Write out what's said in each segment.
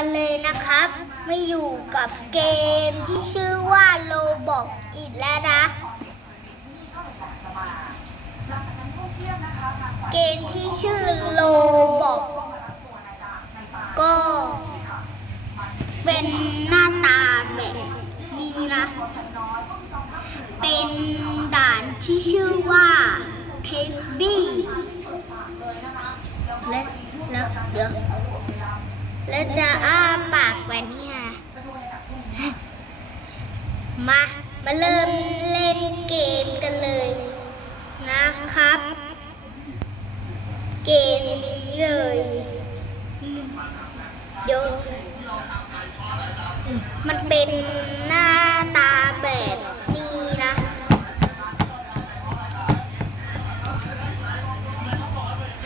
กันเลยนะครับ ไม่อยู่กับเกมที่ชื่อว่าโลบอกอีกแล้วนะ เกมที่ชื่อโลบอกก็เป็นหน้าตาแบบ แล้วจะอ้าปากแบบนี้ค่ะมา มาเริ่มเล่นเกมกันเลยนะครับ เกมนี้เลยอืมเดี๋ยกมันเป็นหน้าตาแบบนี้นะ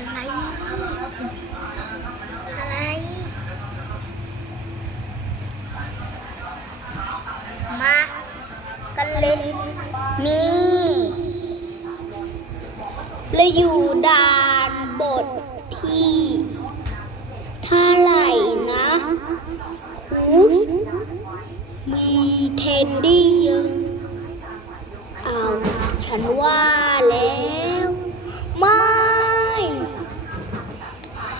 อะไร อะไร มากันเลยนี่เราอยู่ด่านบทที่เท่าไหร่นะคูมีเทน ดียอะเอาฉันว่าแล้ว ไม่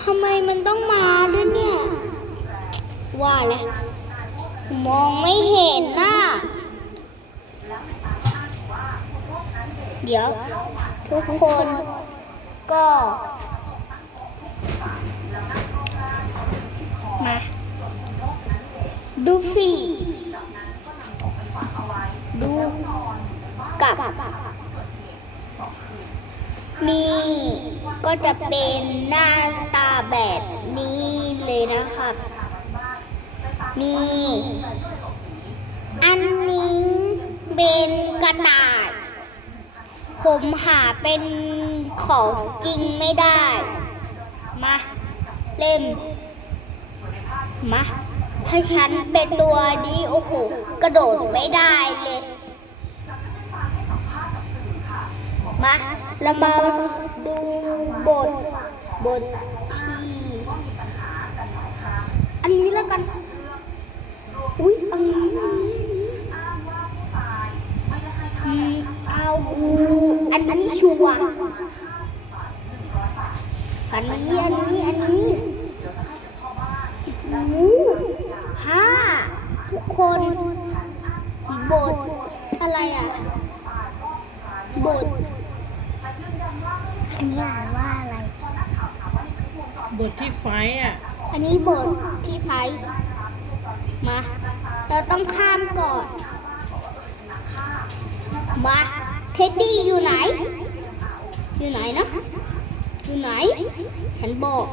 ทำไมมันต้องมาด้วยเนี่ย ว่าแล้วมองไม่เห็นน่ะ เดี๋ยว ทุกคนก็ มา ดูสิ ดูกับนี่ก็จะเป็นหน้าตาแบบนี้เลยนะครับนี่อันนี้เป็นกระดาษ ผมหาเป็นของจริงไม่ได้ มา เล่นมา ให้ฉันเป็นตัวนี้โอ้โหกระโดดไม่ได้เลยมาเรามาดูบทบทที่ อันนี้แล้วกัน อุ้ยอันนี้อันนี้อันนี้เอาอันนี้ชัวร์อันนี้อันนี้อันนี้โอ้โหห้าทุก คนบทอะไรอะบทอันนี้อ่านว่าอะไร บทที่ไฟท์อะ อันนี้บทที่ไฟท์มา เราต้องข้ามก่อน มา เท็ดดี้อยู่ไหน อยู่ไหนนะ อยู่ไหน ฉันบอก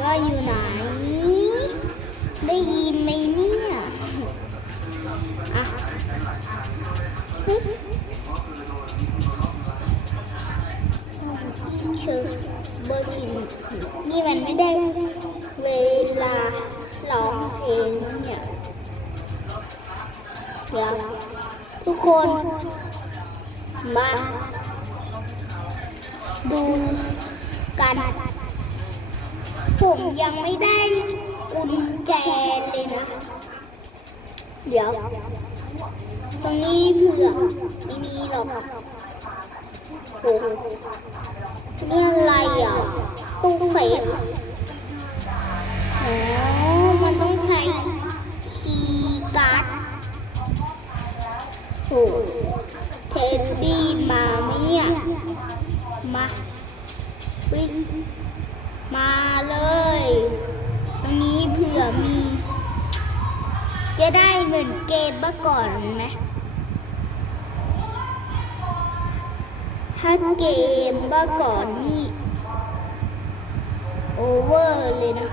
ย่าอยู่ไหน ได้ยินไหมเนี่ย อะเชิญเบอร์ชินนี่มันไม่ได้เวลาร้องเพลงเนี่ยเดี๋ยวทุกคน มาดูกันผมยังไม่ได้กุญแจเลยนะ เดี๋ยว ตรงนี้เผื่อไม่มีหรอกโอ้โหนี่อะไรอะตู้เฟซอ๋อ ถ้าเกมเมื่อก่อนนี่โอเวอร์เลยนะ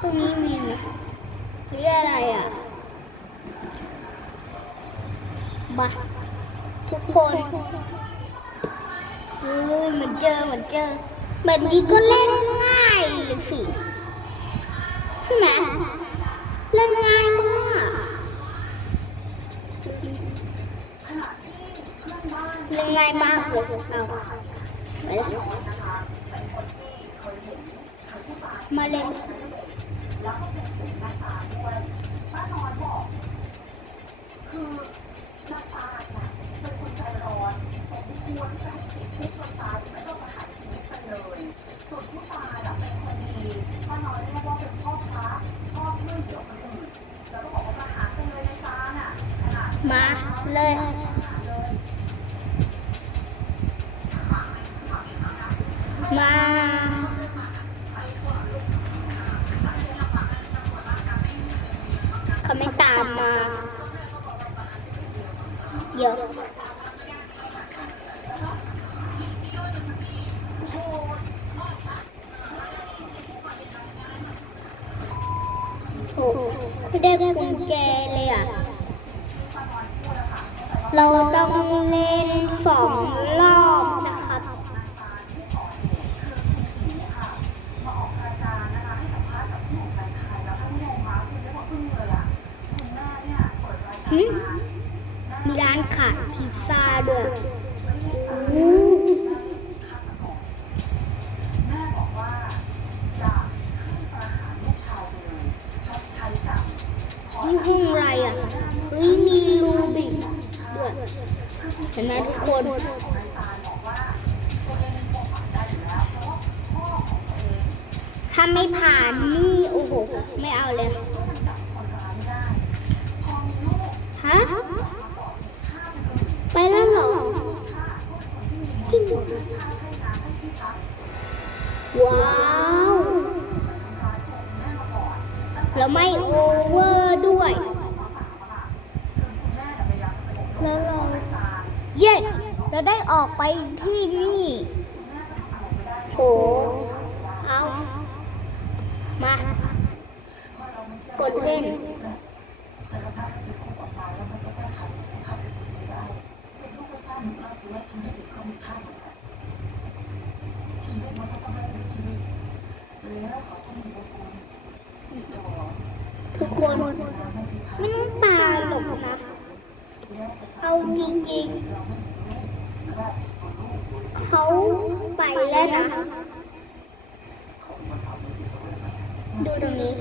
ตรงนี้มีนะเรียกอะไรอะมาทุกคนเฮ้ยเหมือนเจอเหมือนเจอแบบนี้ก็เล่นง่ายเลยสิ ใช่ไหมเล่นง่ายมาก ง่ายมากเลยเอามาเลยมาเลย ได้กุญแจเลยอะ เราต้องเล่นสองรอบนะครับ มีร้านขายพิซซ่าด้วย เห็นไหมทุกคนถ้าไม่ผ่านนี่โอ้โห ไม่เอาเลยฮะไปแล้วเหรอจริงว้าวแล้วไม่โอเวอร์ด้วยแล้วเราเย้เราได้ออกไปที่นี่โหเอา มากดเล่นทุกคนไม่ต้องปาหรอกนะ เอาจริงๆ เขาไปแล้วนะ ดูตรงนี้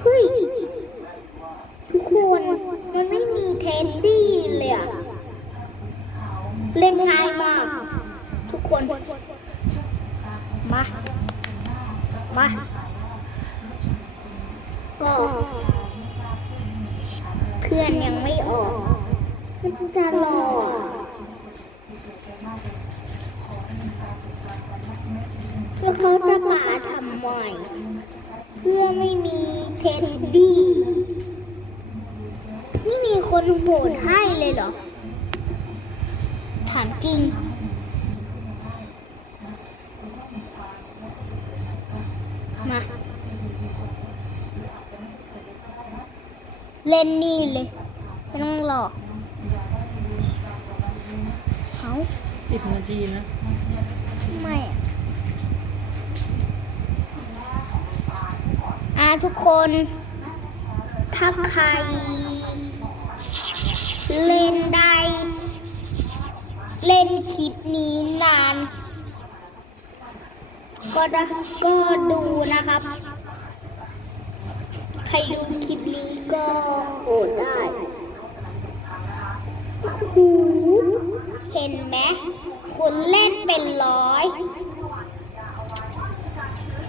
เฮ้ย ทุกคน มันไม่มีเทนดี้เลยอะเล่นง่ายมาก ทุกคน มา มา ก็เพื่อนยังไม่ออก มันจะรอ แล้ว เขาจะมาทำไมเพื่อไม่มีเทนดี้ ไม่มีคนโหวตให้เลยเหรอ ถามจริง มา เล่นนี่เลย ไม่ต้องหลอกเขาสิบนาทีนะอ่า ทุกคน ถ้าใคร เล่นได้ เล่นคลิปนี้นาน ก็ได้ก็ดูนะครับ ใครดูคลิปนี้ก็โหวตได้เห็นไหมคนเล่นเป็นร้อย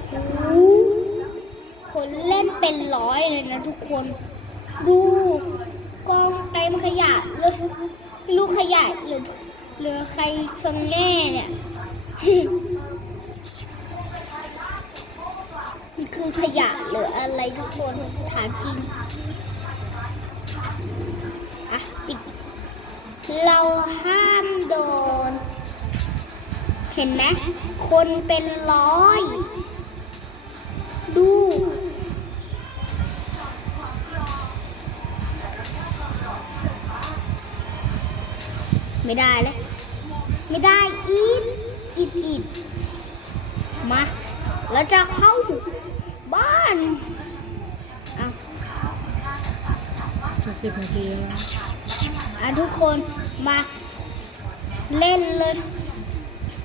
โอ้โห คนเล่นเป็นร้อยเลยนะทุกคน ดูกองเต็มขยะเลยไม่รู้ขยะหรือหรือใครฟังแน่เนี่ยนี่คือขยะหรืออะไรทุกคนถามจริงอะปิด เราห้ามโดน เห็นไหมคนเป็นร้อย ไม่ได้เลย ไม่ได้อีดอีดอีดมา แล้วจะเข้าบ้านอะจะสิบนาทีแล้วอะทุกคนมาเล่นเลย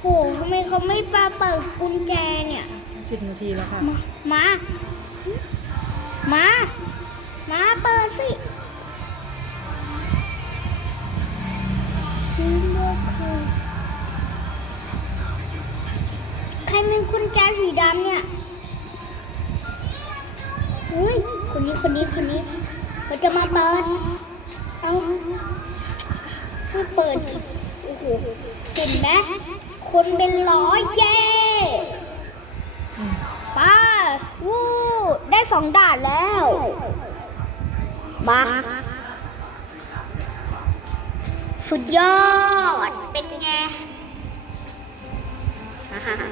โหทำไมเขาไม่ปาเปิดกุญแจเนี่ย สิบนาทีแล้วค่ะ มา มา มา มาเปิดสิ เห็นไหมคนเป็นร้อยเย้อืมป้าวู้ได้สองด่านแล้ว มาสุดยอด เป็นไงฮ่าฮ่าฮ่า